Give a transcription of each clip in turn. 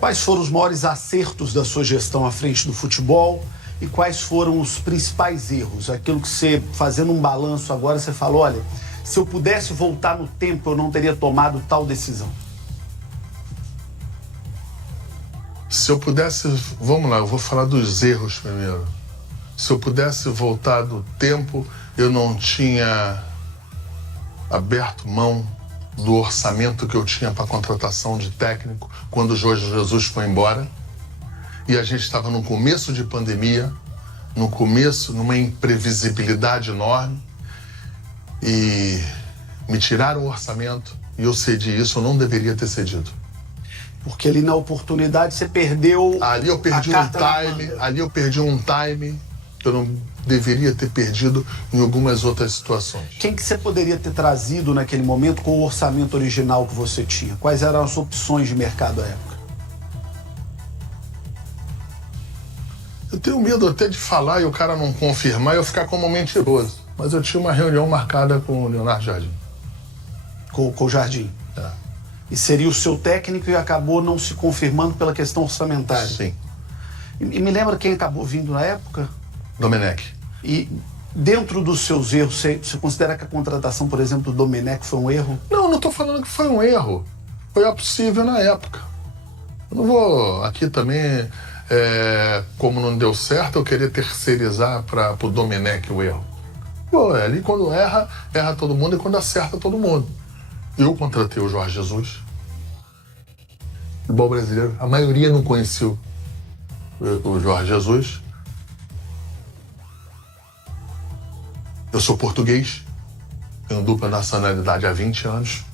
Quais foram os maiores acertos da sua gestão à frente do futebol e quais foram os principais erros? Aquilo que você, fazendo um balanço agora, você falou, olha, se eu pudesse voltar no tempo, eu não teria tomado tal decisão. Se eu pudesse, vamos lá, eu vou falar dos erros primeiro. Se eu pudesse voltar do tempo, eu não tinha aberto mão do orçamento que eu tinha para contratação de técnico quando o Jorge Jesus foi embora. E a gente estava no começo de pandemia, numa imprevisibilidade enorme. E me tiraram o orçamento e eu cedi isso, eu não deveria ter cedido. Porque ali na oportunidade você perdeu ali eu perdi um time que eu não deveria ter perdido em algumas outras situações. Quem que você poderia ter trazido naquele momento com o orçamento original que você tinha? Quais eram as opções de mercado à época? Eu tenho medo até de falar e o cara não confirmar e eu ficar como mentiroso. Mas eu tinha uma reunião marcada com o Leonardo Jardim. Com o Jardim? É. E seria o seu técnico e acabou não se confirmando pela questão orçamentária? Sim. E me lembra quem acabou vindo na época? Domenech. E dentro dos seus erros, você considera que a contratação, por exemplo, do Domenech foi um erro? Não estou falando que foi um erro. Foi a possível na época. Eu não vou aqui também, como não deu certo, eu querer terceirizar para o Domenech o erro. Pô, ali quando erra todo mundo e quando acerta todo mundo. Eu contratei o Jorge Jesus. O futebol brasileiro, a maioria não conhecia o Jorge Jesus. Eu sou português, tenho dupla nacionalidade há 20 anos.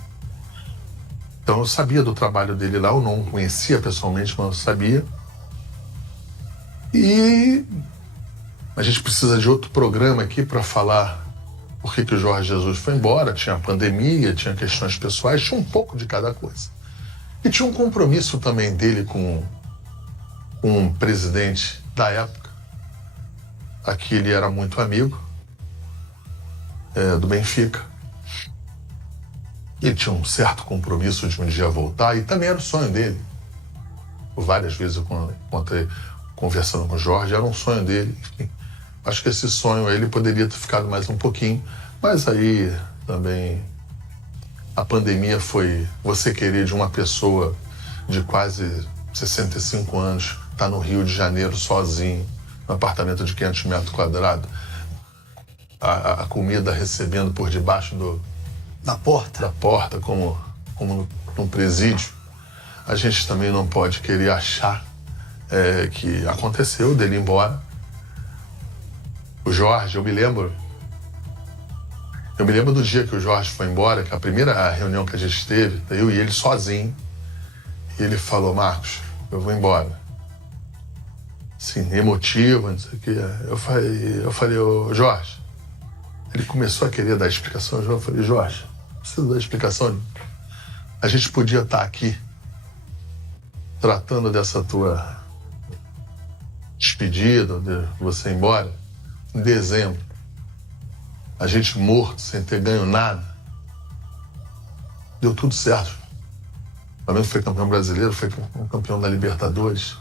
Então eu sabia do trabalho dele lá, eu não o conhecia pessoalmente, mas eu sabia. E a gente precisa de outro programa aqui para falar por que o Jorge Jesus foi embora. Tinha pandemia, tinha questões pessoais, tinha um pouco de cada coisa. E tinha um compromisso também dele com um presidente da época, a que ele era muito amigo, do Benfica. Ele tinha um certo compromisso de um dia voltar e também era o sonho dele. Por várias vezes eu encontrei conversando com o Jorge, era um sonho dele. Enfim, acho que esse sonho ele poderia ter ficado mais um pouquinho, mas aí também a pandemia foi você querer de uma pessoa de quase 65 anos, tá no Rio de Janeiro sozinho, num apartamento de 500 metros quadrados, a comida recebendo por debaixo da porta, como num presídio. A gente também não pode querer achar que aconteceu dele ir embora. O Jorge, eu me lembro do dia que o Jorge foi embora, que a primeira reunião que a gente teve, eu e ele sozinho, e ele falou, Marcos, eu vou embora. Assim, emotivo, não sei o quê. Eu falei, ô Jorge, ele começou a querer dar explicação, eu falei, Jorge, não precisa dar explicação. A gente podia estar aqui tratando dessa tua despedida, de você ir embora, em dezembro. A gente morto, sem ter ganho nada. Deu tudo certo. O Flamengo foi campeão brasileiro, foi campeão da Libertadores.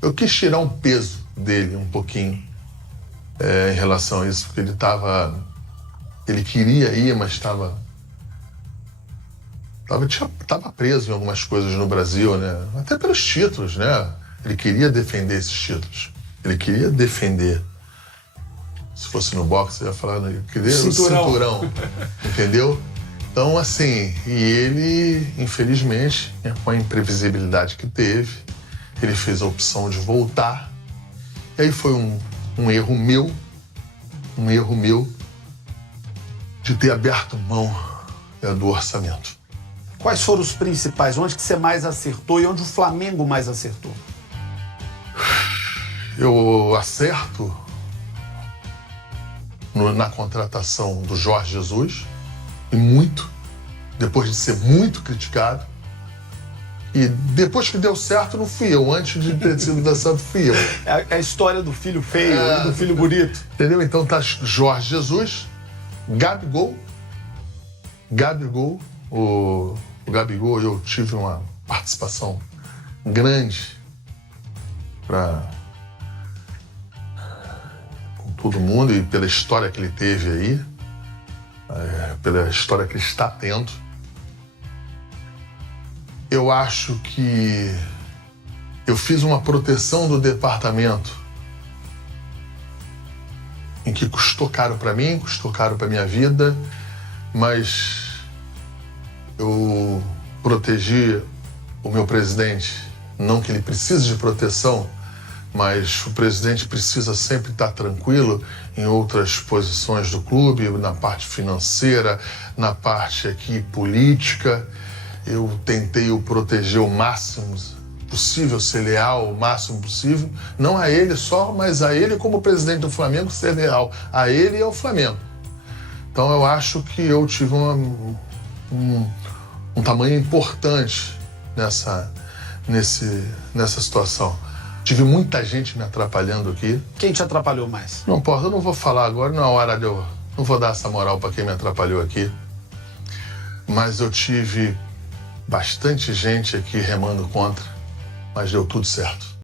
Eu quis tirar um peso dele um pouquinho em relação a isso, porque ele queria ir, mas estava preso em algumas coisas no Brasil, né? Até pelos títulos, né? Ele queria defender esses títulos. Ele queria defender. Se fosse no boxe, eu ia falar, eu queria o cinturão. Entendeu? Então, assim, e ele, infelizmente, com a imprevisibilidade que teve, ele fez a opção de voltar. E aí foi um erro meu de ter aberto mão do orçamento. Quais foram os principais? Onde que você mais acertou e onde o Flamengo mais acertou? Eu acerto na contratação do Jorge Jesus, e muito, depois de ser muito criticado. E depois que deu certo, não fui eu. Antes de ter sido dar certo, fui eu. É a história do filho feio e do filho bonito. Entendeu? Então tá Jorge Jesus, Gabigol. O Gabigol, eu tive uma participação grande com todo mundo e pela história que ele teve aí, pela história que ele está tendo. Eu acho que eu fiz uma proteção do departamento em que custou caro para mim, custou caro para minha vida, mas eu protegi o meu presidente. Não que ele precise de proteção, mas o presidente precisa sempre estar tranquilo em outras posições do clube, na parte financeira, na parte aqui política. Eu tentei o proteger o máximo possível, ser leal o máximo possível, não a ele só, mas a ele como presidente do Flamengo, ser leal a ele e ao Flamengo. Então eu acho que eu tive um tamanho importante nessa situação. Tive muita gente me atrapalhando aqui. Quem te atrapalhou mais? Não posso, eu não vou falar agora, não é hora de eu... Não vou dar essa moral para quem me atrapalhou aqui. Mas eu tive bastante gente aqui remando contra, mas deu tudo certo.